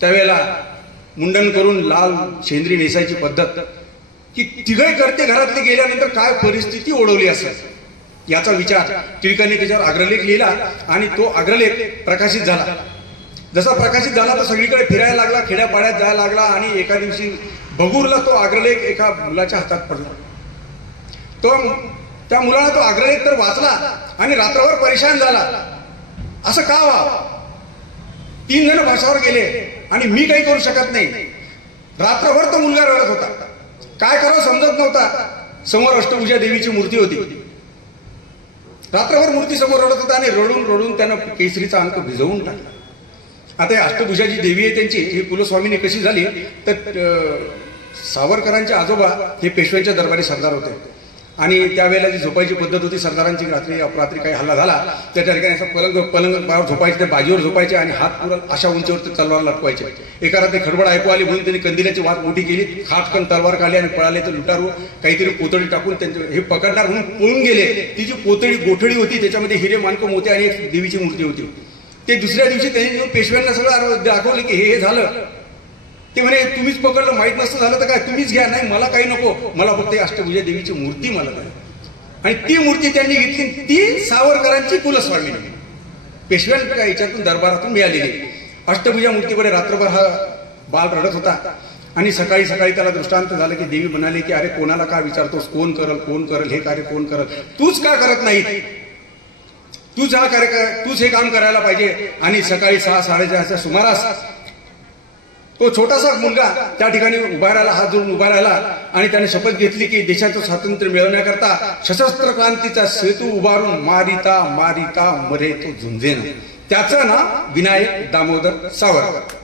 त्यावेळेला मुंडन करून लाल शेंद्री नेसायची पद्धत, की तिघही करते घरातले गेल्यानंतर काय परिस्थिती ओढवली असेल याचा विचार टिळकांनी त्याच्यावर अग्रलेख लिहिला आणि तो अग्रलेख प्रकाशित झाला. जसा प्रकाशित झाला तर सगळीकडे फिरायला लागला, खेड्यापाड्यात जायला लागला आणि एका दिवशी बगूरला तो अग्रलेख एका मुलाच्या हातात पडला. त्या मुलाला तो अग्रलेख तर वाचला आणि रात्रभर परेशान झाला. असं का व्हावं? 3 जण भाषावर गेले आणि मी काही करू शकत नाही. रात्रभर तो मुलगा रडत होता, काय करावं समजत नव्हता. समोर अष्टभुजा देवीची मूर्ती होती. रात्रभर मूर्ती समोर रडत होता आणि रडून रडून त्यानं केसरीचा अंक भिजवून टाकला. आता अष्टभुजाची देवी आहे त्यांची, ही कुलस्वामिनी कशी झाली तर सावरकरांचे आजोबा हे पेशव्यांच्या दरबारी सरदार होते आणि त्यावेळेला जी झोपायची पद्धत होती सरदारांची, रात्री अपरात्री काही हल्ला झाला तर त्या ठिकाणी असं पलंगावर झोपायचे, त्या बाजीवर झोपायचे आणि हात पुरा अशा उंचीवर तलवार लटकवायचे. एका रात्री खडबड ऐकू आली म्हणून त्यांनी कंदिलाची वाट मोठी केली, खाटकन तलवार काढली आणि पळाले. तर लुटारू काहीतरी पोतळी टाकून त्यांचे हे पकडणार म्हणून पळून गेले. ती जी पोतळी गोठडी होती त्याच्यामध्ये हिरे माणकं मोते आणि एक देवीची मूर्ती होती. ते दुसऱ्या दिवशी त्यांनी पेशव्यांना सगळं दाखवलं की हे झालं. ते म्हणे तुम्हीच पकडलं, माहीत नसतं झालं तर काय तुम्हीच घ्या. नाही मला काही नको, मला फक्त अष्टभुजा देवीची मूर्ती मला नाही. आणि ती मूर्ती त्यांनी घेतली, ती सावरकरांची कुलस्वामिनी पेशव्यांच्या याच्यातून दरबारातून मिळालेली. अष्टभुजा मूर्तीकडे रात्रभर हा बाल रडत होता आणि सकाळी सकाळी त्याला दृष्टांत झालं की देवी म्हणाले की अरे कोणाला का विचारतोस, कोण करल हे कार्य कोण करल, तूच का करत नाही, तूच हे काम करायला पाहिजे. आणि सकाळी 6-6:30च्या सुमारास तो छोटासा मुलगा त्या ठिकाणी उभा राहिला, हात जोडून उभा राहिला आणि त्याने शपथ घेतली की देशाचं स्वातंत्र्य मिळवण्याकरता सशस्त्र क्रांतीचा सेतू उभारून मारिता मारिता मरे तो झुंजेना. त्याचं नाव विनायक दामोदर सावरकर.